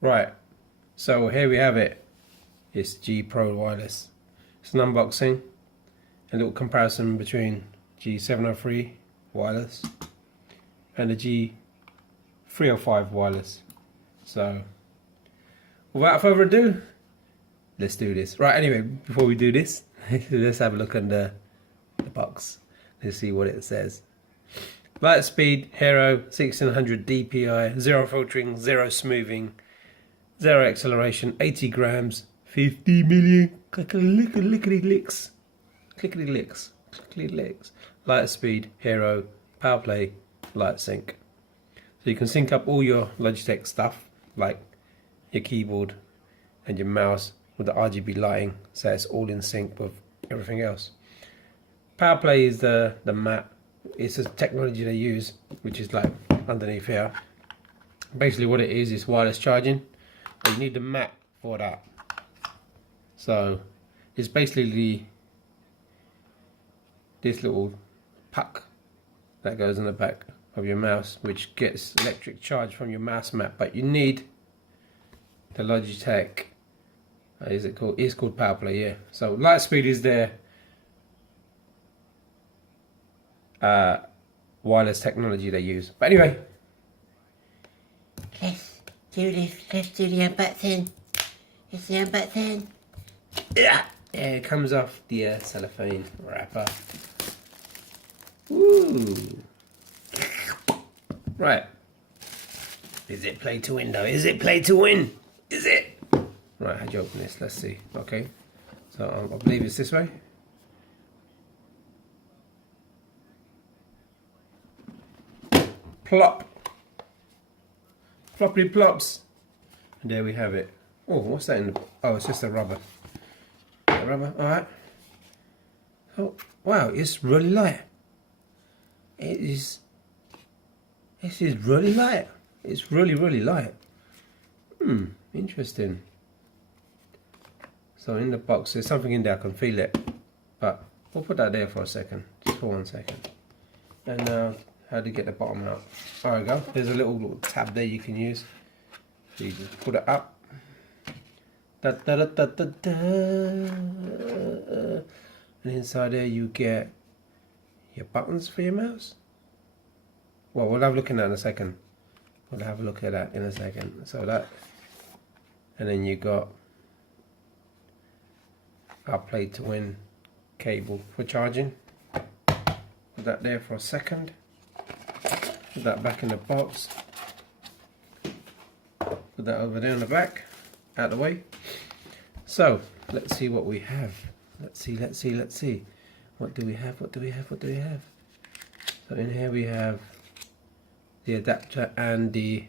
Right, so here we have it. It's G Pro wireless. It's an unboxing, a little comparison between G703 wireless and the G305 wireless. So, without further ado, let's do this. Right, anyway, before we do this, let's have a look at the box. Let's see what it says. Light speed, Hero, 1600 DPI, zero filtering, zero smoothing, zero acceleration, 80 grams, 50 million clickety licks. Clickety licks. Clickety licks. Light speed, Hero, power play, light sync. So you can sync up all your Logitech stuff, like your keyboard and your mouse with the RGB lighting, so it's all in sync with everything else. Power play is the mat. It's a technology they use, which is like underneath here. Basically what it is wireless charging, but you need the mat for that. So it's basically this little puck that goes in the back of your mouse, which gets electric charge from your mouse mat, but you need the Logitech, it's called power play, yeah. So light speed is their wireless technology they use. But anyway, let's do this. Let's do the unboxing. It's the unboxing. yeah, it comes off the cellophane wrapper. Ooh. Right. Is it play to win though? Is it play to win? Is it? Right, how'd you open this? Let's see. Okay. So I believe it's this way. Plop. Floppity plops. And there we have it. Oh, what's that in the... Oh, it's just a rubber. A rubber, alright. Oh, wow, it's really light. This is really light. It's really, really light. Interesting. So in the box, there's something in there, I can feel it. But we'll put that there for a second. Just for 1 second. And now, how to get the bottom out. There we go. There's a little tab there you can use. So you just put it up. Da, da, da, da, da, da. And inside there you get your buttons for your mouse. Well, we'll have a look at that in a second. We'll have a look at that in a second. So that, and then you got our play to win cable for charging. Put that there for a second. Put that back in the box. Put that over there in the back, out of the way. So let's see what we have. Let's see. What do we have? So in here we have the adapter and the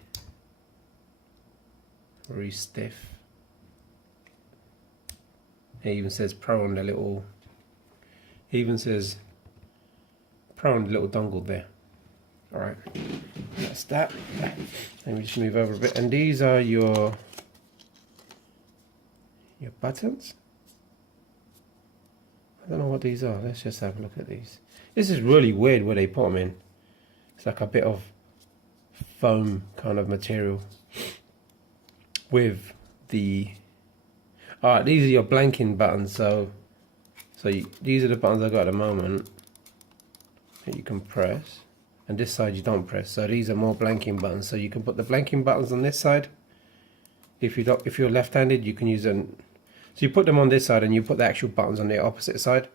re-stiff. It even says Pro on the little. It even says Pro on the little dongle there. All right, that's that. Let me just move over a bit. And these are your buttons. I don't know what these are. Let's just have a look at these. This is really weird where they put them in. It's like a bit of foam kind of material with the. Alright, these are your blanking buttons. These are the buttons I got at the moment that you can press, and this side you don't press. So these are more blanking buttons. So you can put the blanking buttons on this side. If you're left-handed, you can use them. So you put them on this side, and you put the actual buttons on the opposite side.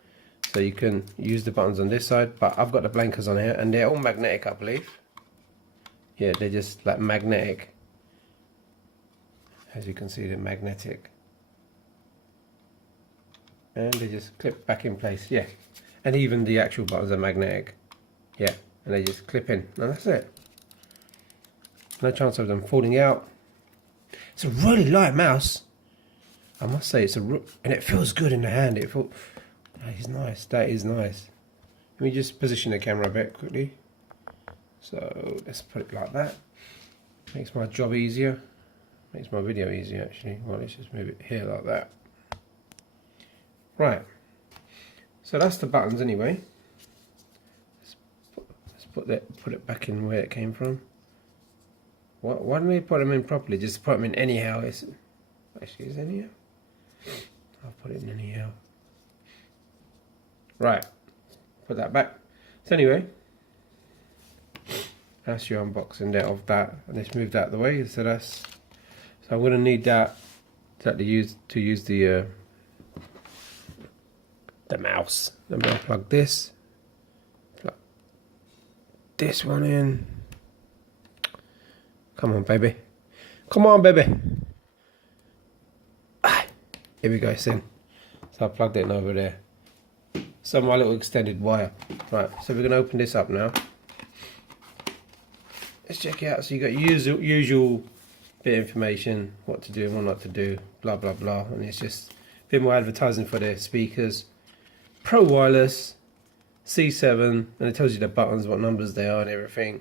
So you can use the buttons on this side. But I've got the blankers on here, and they're all magnetic, I believe. Yeah, they're just like magnetic. As you can see, they're magnetic. And they just clip back in place, yeah. And even the actual buttons are magnetic. Yeah, and they just clip in, and that's it. No chance of them falling out. It's a really light mouse. I must say, and it feels good in the hand. That is nice, that is nice. Let me just position the camera a bit quickly. So let's put it like that. Makes my job easier. Makes my video easier actually. Well, let's just move it here like that. Right. So that's the buttons anyway. Let's put it back in where it came from. Why don't we put them in properly? Just put them in anyhow. Actually, is anyhow? I'll put it in anyhow. Right. Put that back. So anyway, that's your unboxing there of that. And let's move that out of the way. So I'm going to need that to use the mouse. I'm going to plug this one in. Come on, baby. Come on, baby. Ah, here we go, it's in. So I plugged it in over there. So my little extended wire. Right, so we're going to open this up now. Let's check it out. So you got usual bit of information, what to do and what not to do, blah blah blah, and it's just a bit more advertising for their speakers. Pro wireless, C7, and it tells you the buttons, what numbers they are and everything.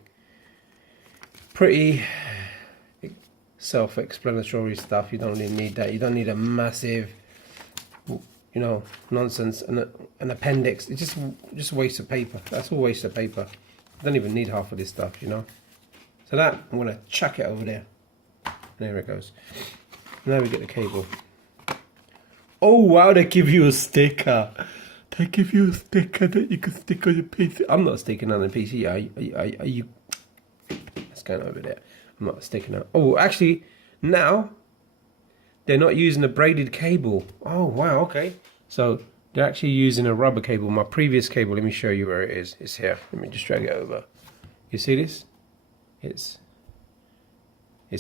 Pretty self-explanatory stuff. You don't really need that. You don't need a massive, you know, nonsense and an appendix. It's just a waste of paper. That's all waste of paper. You don't even need half of this stuff, you know. So that, I'm going to chuck it over there. There it goes. Now we get the cable. Oh wow, they give you a sticker. They give you a sticker that you can stick on your PC. I'm not sticking on the PC. Are you? That's going over there. I'm not sticking out. Oh, actually, now they're not using a braided cable. Oh wow, okay. So they're actually using a rubber cable. My previous cable, let me show you where it is. It's here. Let me just drag it over. You see this? It's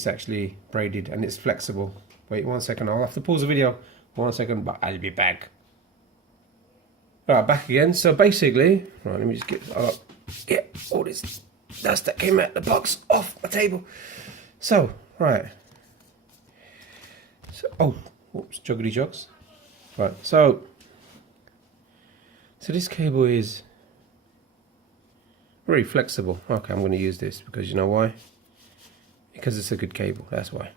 actually braided and it's flexible. Wait 1 second, I'll have to pause the video 1 second, but I'll be back. Alright, back again. So basically, right, let me just get all this dust that came out the box off my table. So, right. So, oh, whoops, joggity jogs. Right, so this cable is very flexible. Okay, I'm going to use this because you know why? Because it's a good cable, that's why.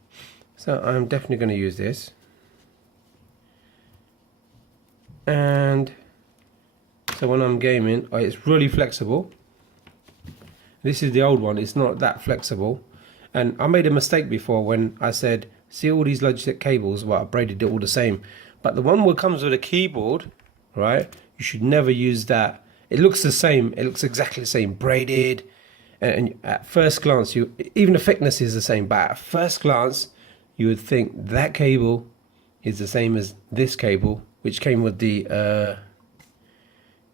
So I'm definitely going to use this. And so when I'm gaming, it's really flexible. This is the old one, it's not that flexible. And I made a mistake before when I said, see all these Logitech cables, well, I braided it all the same. But the one that comes with a keyboard, right, you should never use that. It looks the same, it looks exactly the same, braided. And at first glance, even the thickness is the same, but at first glance, you would think that cable is the same as this cable, which came with the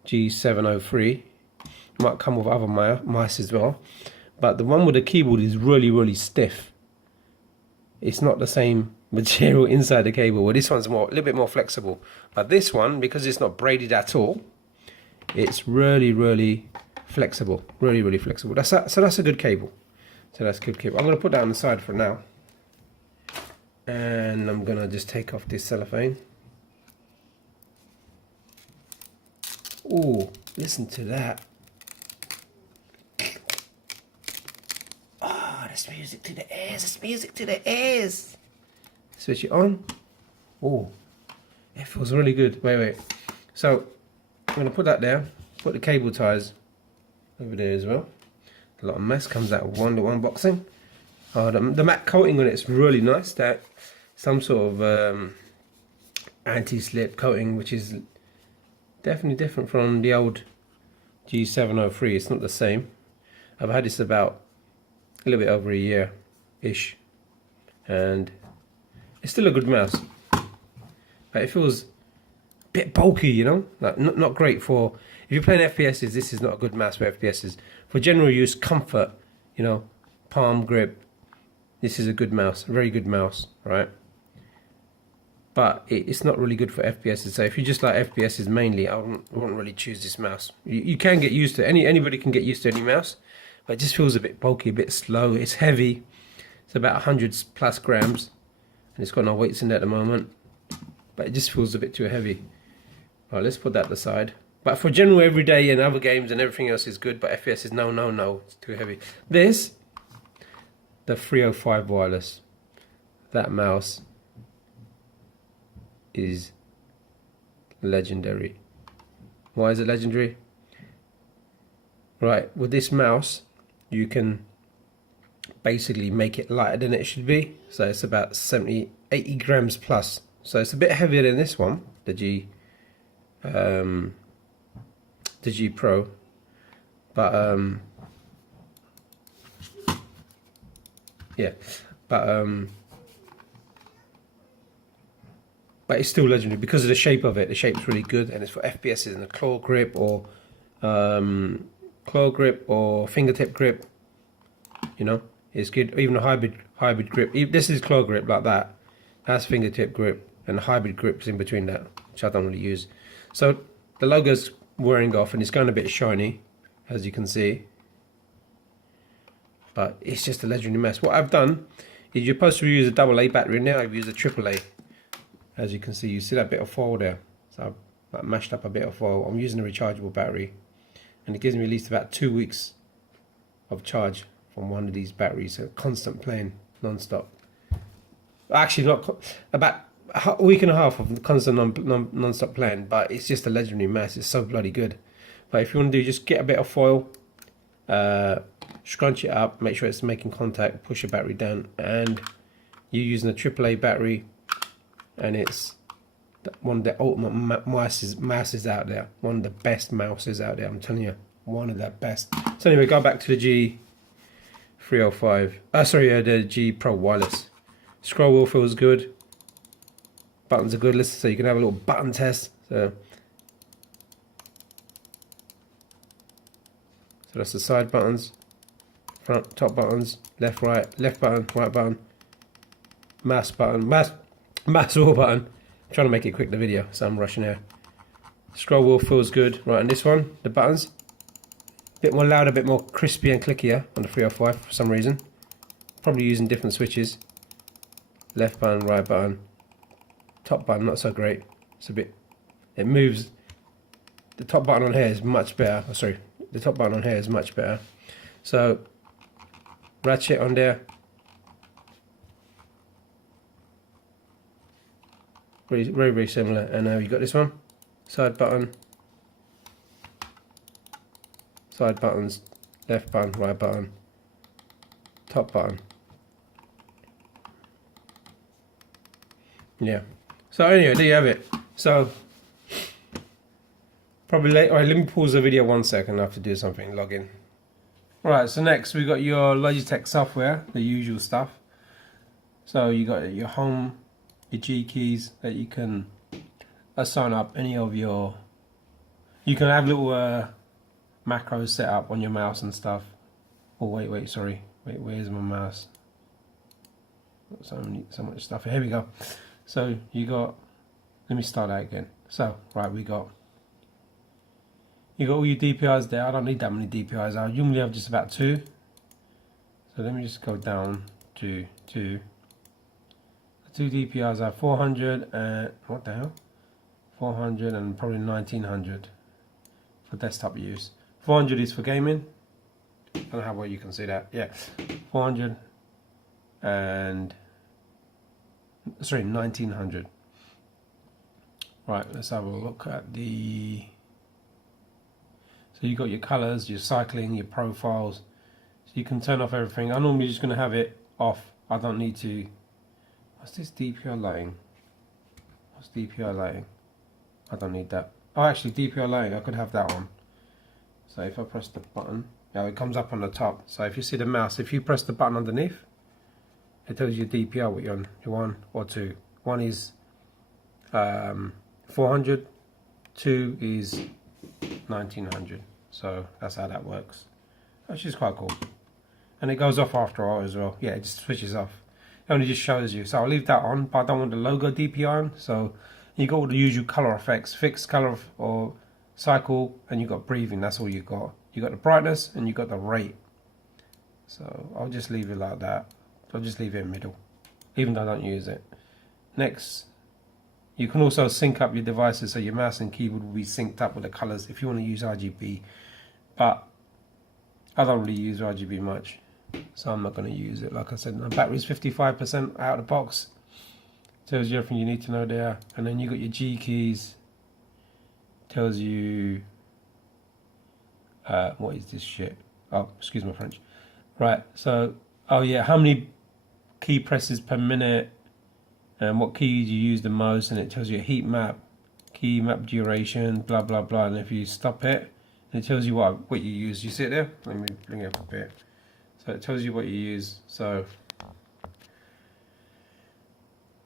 G703. Might come with other mice as well, but the one with the keyboard is really stiff. It's not the same material inside the cable. Well, this one's a little bit more flexible, but this one, because it's not braided at all, it's really flexible, really flexible. So that's a good cable. So that's a good cable. I'm going to put that on the side for now, and I'm going to just take off this cellophane. Oh, listen to that. Oh, that's music to the ears. That's music to the ears. Switch it on. Oh, it feels really good. Wait. So I'm going to put that there. Put the cable ties over there as well. A lot of mess comes out of one unboxing. The matte coating on it is really nice. That some sort of anti-slip coating, which is definitely different from the old G703. It's not the same. I've had this about a little bit over a year-ish, and it's still a good mouse. But it feels a bit bulky, you know, like not great for. If you're playing FPSs, this is not a good mouse for FPSs. For general use, comfort, you know, palm grip, this is a good mouse, a very good mouse, right? But it's not really good for FPSs. So if you just like FPSs mainly, I wouldn't really choose this mouse. You can get used to anybody can get used to any mouse, but it just feels a bit bulky, a bit slow. It's heavy. It's about 100+ grams, and it's got no weights in there at the moment. But it just feels a bit too heavy. All right, let's put that aside. But for general everyday and other games and everything else is good, but FPS is no, it's too heavy. This, the 305 wireless, that mouse is legendary. Why is it legendary? Right, with this mouse, you can basically make it lighter than it should be. So it's about 80 grams plus. So it's a bit heavier than this one, the G Pro, but yeah, but it's still legendary because of the shape of it. The shape's really good, and it's for FPSs and a claw grip or fingertip grip. You know, it's good. Even a hybrid grip. This is claw grip like that. That's fingertip grip, and hybrid grips in between that, which I don't really use. So the logo's wearing off, and it's going a bit shiny, as you can see. But it's just a legendary mess. What I've done is you're supposed to use a AA battery. Now I've used a AAA. As you can see, you see that bit of foil there. So I've mashed up a bit of foil. I'm using a rechargeable battery, and it gives me at least about 2 weeks of charge from one of these batteries. So constant playing, non-stop. Actually, not about a week and a half of constant non-stop playing. But it's just a legendary mess. It's so bloody good. But if you want to do, just get a bit of foil, scrunch it up, make sure it's making contact, push your battery down, and you're using a AAA battery. And it's one of the ultimate mouses out there. One of the best mouses out there. I'm telling you, one of the best. So anyway, go back to the G305. The G Pro wireless. Scroll wheel feels good. Buttons are good. Listen, so you can have a little button test. So that's the side buttons, front, top buttons, left button, right button, mouse wheel button. I'm trying to make it quick, the video, so I'm rushing here. Scroll wheel feels good. Right, and this one, the buttons, a bit more loud, a bit more crispy and clickier on the 305 for some reason. Probably using different switches. Left button, right button, top button not so great. It's a bit, it moves. The top button on here is much better. Oh, sorry, the top button on here is much better. So ratchet on there. Very similar. And now you got this one, side button, side buttons, left button, right button, top button. Yeah. So anyway, there you have it. So probably later. Alright, let me pause the video 1 second. I have to do something. Log in. Right. So next we got your Logitech software, the usual stuff. So you got your home, your G keys that you can assign up any of your. You can have little macros set up on your mouse and stuff. Oh wait, sorry. Wait, where's my mouse? So much stuff. Here we go. So you got. Let me start that again. So right, you got all your DPIs there. I don't need that many DPIs. I usually have just about 2. So let me just go down to 2. 2 DPIs are 400 and what the hell? 400 and probably 1900 for desktop use. 400 is for gaming. I don't know how well you can see that. Yeah, 400 and 1900. Right, let's have a look at the. So you got your colors, your cycling, your profiles. So you can turn off everything. I'm normally just going to have it off. I don't need to. What's this DPI lighting? What's DPI lighting? I don't need that. Oh, actually, DPI lighting, I could have that on. So if I press the button, yeah, it comes up on the top. So if you see the mouse, if you press the button underneath, it tells you DPI what you're on, you're 1 or 2. 1 is 400, 2 is 1900. So that's how that works. Which is quite cool. And it goes off after a while as well. Yeah, it just switches off. It only just shows you. So I'll leave that on, but I don't want the logo DPI on. So you got all the usual color effects, fixed color or cycle, and you got breathing. That's all you got. You got the brightness and you got the rate. So I'll just leave it like that. I'll just leave it in the middle, even though I don't use it. Next, you can also sync up your devices, so your mouse and keyboard will be synced up with the colors if you want to use RGB. But I don't really use RGB much, so I'm not going to use it. Like I said, the battery's 55% out of the box. Tells you everything you need to know there. And then you got your G keys. Tells you what is this shit? Oh, excuse my French. Right, so Oh yeah, how many key presses per minute and what keys you use the most, and it tells you a heat map, key map duration, blah blah blah, and if you stop it, it tells you what you use. You see it there? Let me bring it up a bit. So it tells you what you use. So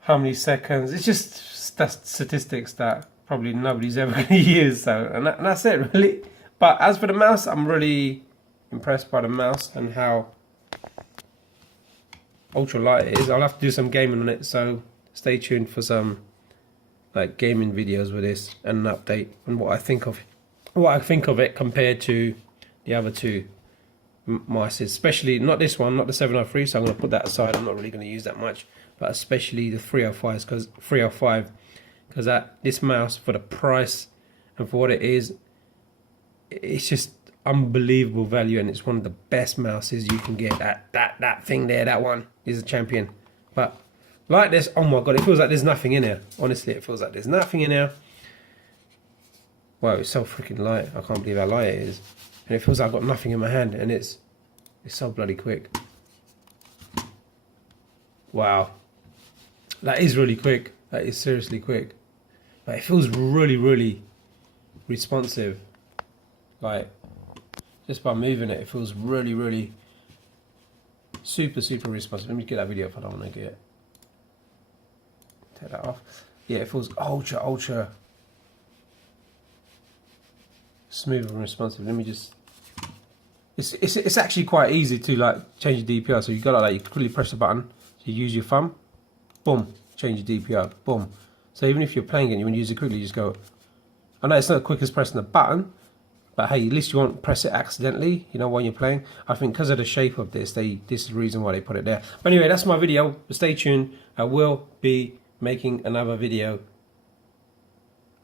how many seconds? It's just statistics that probably nobody's ever going to use. So and that's it really. But as for the mouse, I'm really impressed by the mouse and how ultra light it is. I'll have to do some gaming on it, so stay tuned for some like gaming videos with this and an update on what I think of it compared to the other two mice, especially not this one, not the 703. So I'm going to put that aside. I'm not really going to use that much, but especially the 305s, because that this mouse, for the price and for what it is, it's just unbelievable value, and it's one of the best mouses you can get. That thing there, that one is a champion. But like this, oh my god, it feels like there's nothing in here. Honestly, it feels like there's nothing in here. Wow, it's so freaking light. I can't believe how light it is. And it feels like I've got nothing in my hand, and it's so bloody quick. Wow. That is really quick. That is seriously quick. But it feels really, really responsive. Like, just by moving it, it feels really, really super, super responsive. Let me get that video if I don't want to get it. Take that off. Yeah, it feels ultra, ultra smooth and responsive. Let me just. It's actually quite easy to like change your DPI. So you go like that. You quickly press the button. So you use your thumb. Boom. Change your DPI. Boom. So even if you're playing it, you want to use it quickly. You just go. I know it's not as quick as pressing the button, but hey, at least you won't press it accidentally, you know, when you're playing. I think because of the shape of this, this is the reason why they put it there. But anyway, that's my video. Stay tuned. I will be making another video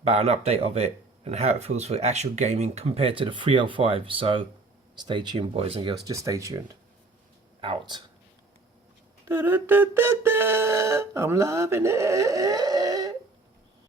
about an update of it and how it feels for actual gaming compared to the 305. So stay tuned, boys and girls. Just stay tuned. Out. I'm loving it.